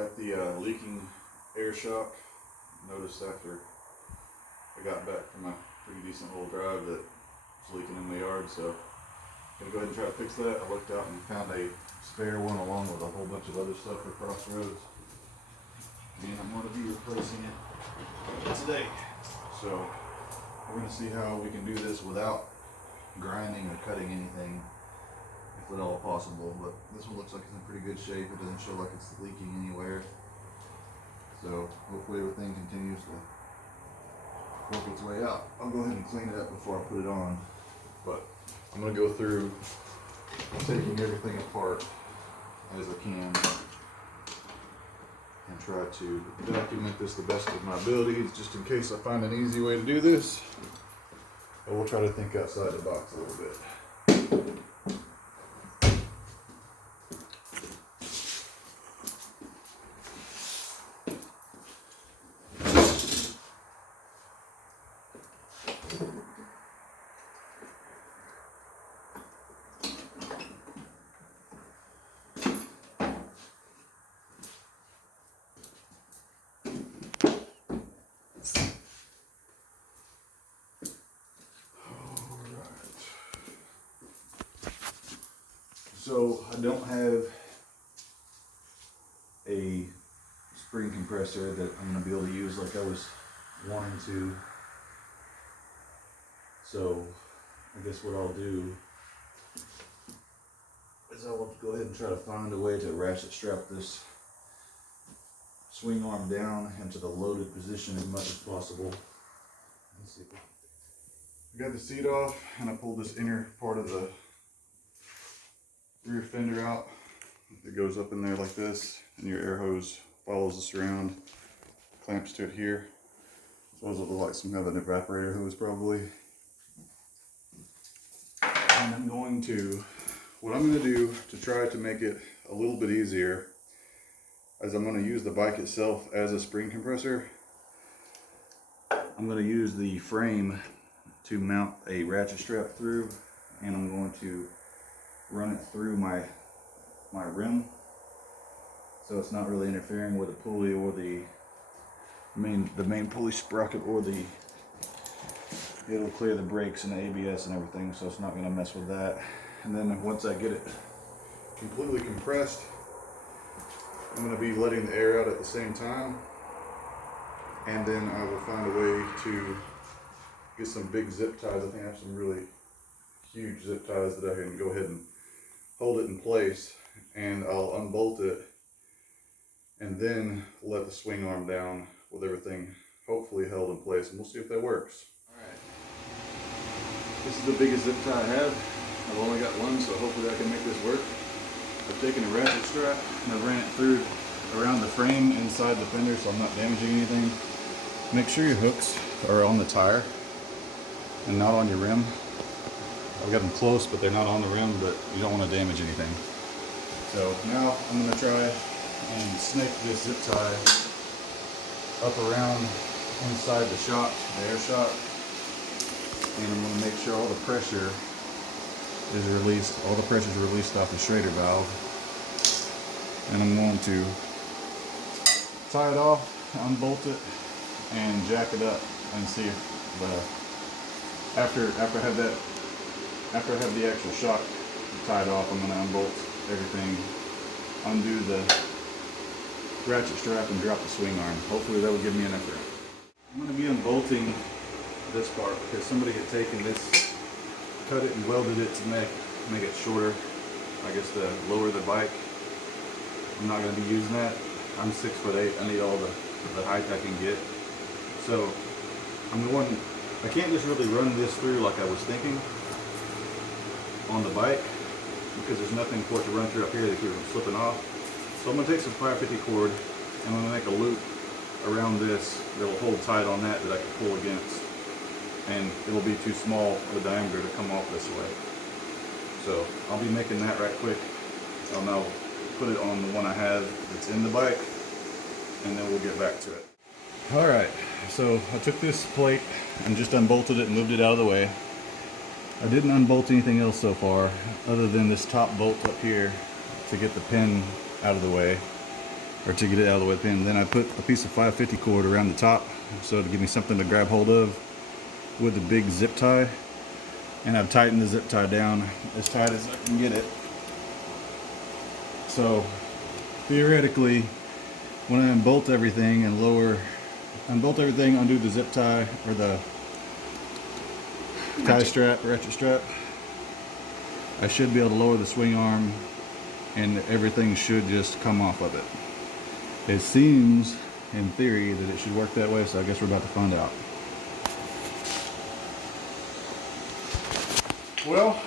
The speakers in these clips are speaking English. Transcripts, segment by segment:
got the leaking air shock. Noticed after I got back from a pretty decent little drive that it's leaking in the yard, so I'm gonna go ahead and try to fix that. I looked out and found a spare one along with a whole bunch of other stuff for Crossroads, and I'm gonna be replacing it today. So we're gonna see how we can do this without grinding or cutting anything, if at all possible. But this one looks like it's in pretty good shape. It doesn't show like it's leaking anywhere. So hopefully everything continues to work its way out. I'll go ahead and clean it up before I put it on. But I'm gonna go through taking everything apart as I can and try to document this the best of my abilities, just in case I find an easy way to do this. But we'll try to think outside the box a little bit. So I don't have a spring compressor that I'm going to be able to use like I was wanting to. So I guess what I'll do is I will go ahead and try to find a way to ratchet strap this swing arm down into the loaded position as much as possible. Let's see. I got the seat off and I pulled this inner part of the rear fender out. It goes up in there like this, and your air hose follows this around, clamps to it here. So those look like some kind of an evaporator hose probably. And I'm going to, what I'm going to do to try to make it a little bit easier is I'm going to use the bike itself as a spring compressor. I'm going to use the frame to mount a ratchet strap through, and I'm going to run it through my rim, so it's not really interfering with the pulley or the main pulley sprocket, or it'll clear the brakes and the ABS and everything, so it's not going to mess with that. And then once I get it completely compressed, I'm going to be letting the air out at the same time, and then I will find a way to get some big zip ties. I think I have some really huge zip ties that I can go ahead and hold it in place, and I'll unbolt it and then let the swing arm down with everything hopefully held in place, and we'll see if that works. Alright, this is the biggest zip tie I have. I've only got one, so hopefully I can make this work. I've taken a ratchet strap and I ran it through around the frame inside the fender so I'm not damaging anything. Make sure your hooks are on the tire and not on your rim. I've got them close, but they're not on the rim, but you don't want to damage anything. So now I'm going to try and snake this zip tie up around inside the shock, the air shock, and I'm going to make sure all the pressure is released, all the pressure is released off the Schrader valve, and I'm going to tie it off, unbolt it, and jack it up and see if after I have the actual shock tied off, I'm going to unbolt everything, undo the ratchet strap, and drop the swing arm. Hopefully that will give me enough room. I'm going to be unbolting this part because somebody had taken this, cut it and welded it to make it shorter, I guess to lower the bike. I'm not going to be using that. I'm 6'8". I need all the height I can get. So I can't just really run this through like I was thinking on the bike, because there's nothing for it to run through up here to keep it from slipping off. So I'm going to take some 550 cord and I'm going to make a loop around this that will hold tight on that I can pull against, and it'll be too small of a diameter to come off this way. So I'll be making that right quick. I'll now put it on the one I have that's in the bike, and then we'll get back to it. Alright, so I took this plate and just unbolted it and moved it out of the way. I didn't unbolt anything else so far other than this top bolt up here to get the pin out of the way. or to get it out of the wet pen. Then I put a piece of 550 cord around the top so to give me something to grab hold of with a big zip tie. And I've tightened the zip tie down as tight as I can get it. So theoretically, when I unbolt everything and undo the zip tie or the tie strap, ratchet strap, I should be able to lower the swing arm and everything should just come off of it. It seems, in theory, that it should work that way, so I guess we're about to find out. Well,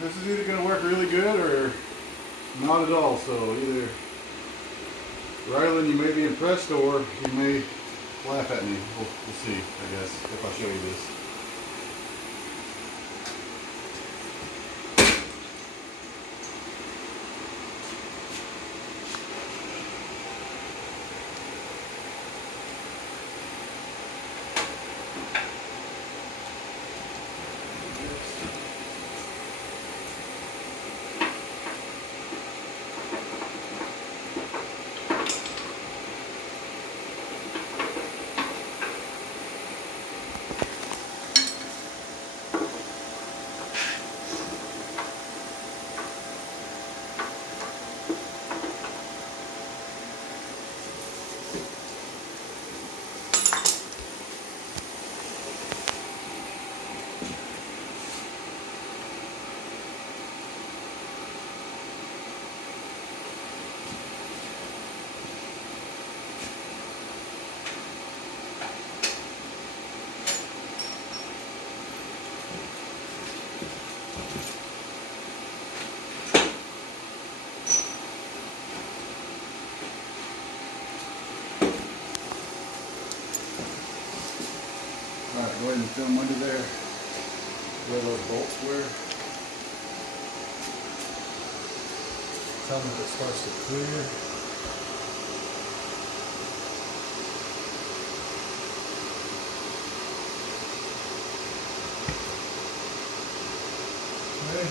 this is either going to work really good or not at all, so either Rylan, you may be impressed or you may laugh at me. We'll see, I guess, if I show you this. Alright, go ahead and film under there where those bolts were. Tell me if it starts to clear. Okay.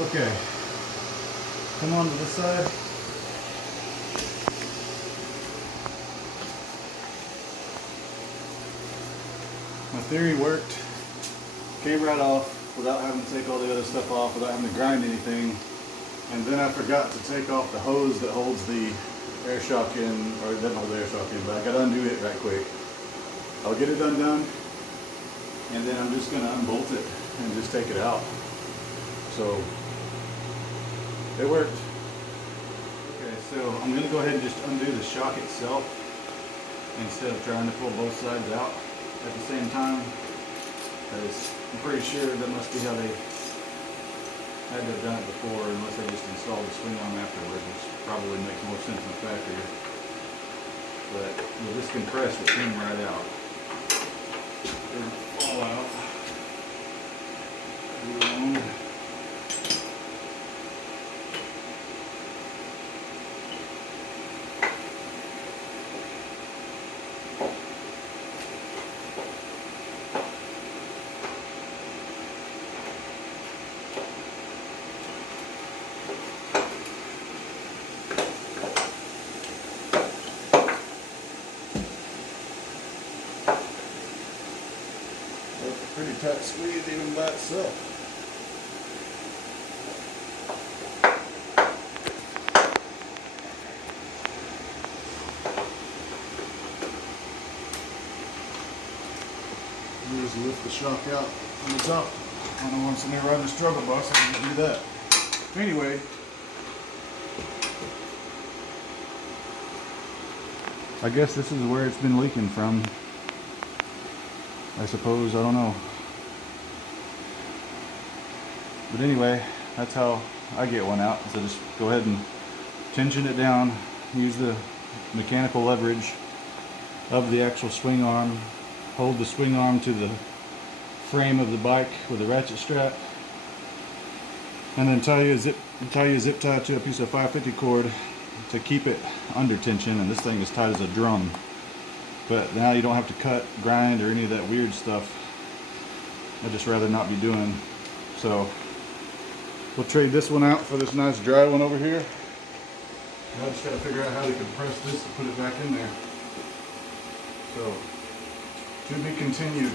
Okay, come on to this side. My theory worked. Came right off without having to take all the other stuff off, without having to grind anything. And then I forgot to take off the hose that holds the air shock in, or it doesn't hold the air shock in, but I got to undo it right quick. I'll get it undone, and then I'm just going to unbolt it and just take it out. So it worked. Okay, so I'm going to go ahead and just undo the shock itself instead of trying to pull both sides out at the same time. Because I'm pretty sure that must be how they had to have done it before, unless they just installed the swing arm afterwards, which probably makes more sense in the factory. But with this compressed, it came right out. It didn't fall out. tight squeeze even by itself. Just lift the shock out on the top. I don't know when somebody riding a struggle bus, I can do that. Anyway, I guess this is where it's been leaking from. I suppose, I don't know. But anyway, that's how I get one out. So just go ahead and tension it down, use the mechanical leverage of the actual swing arm, hold the swing arm to the frame of the bike with a ratchet strap, and then tie a zip tie to a piece of 550 cord to keep it under tension. And this thing is tight as a drum. But now you don't have to cut, grind, or any of that weird stuff. I'd just rather not be doing. So we'll trade this one out for this nice dry one over here. I just got to figure out how to compress this to put it back in there. So, to be continued.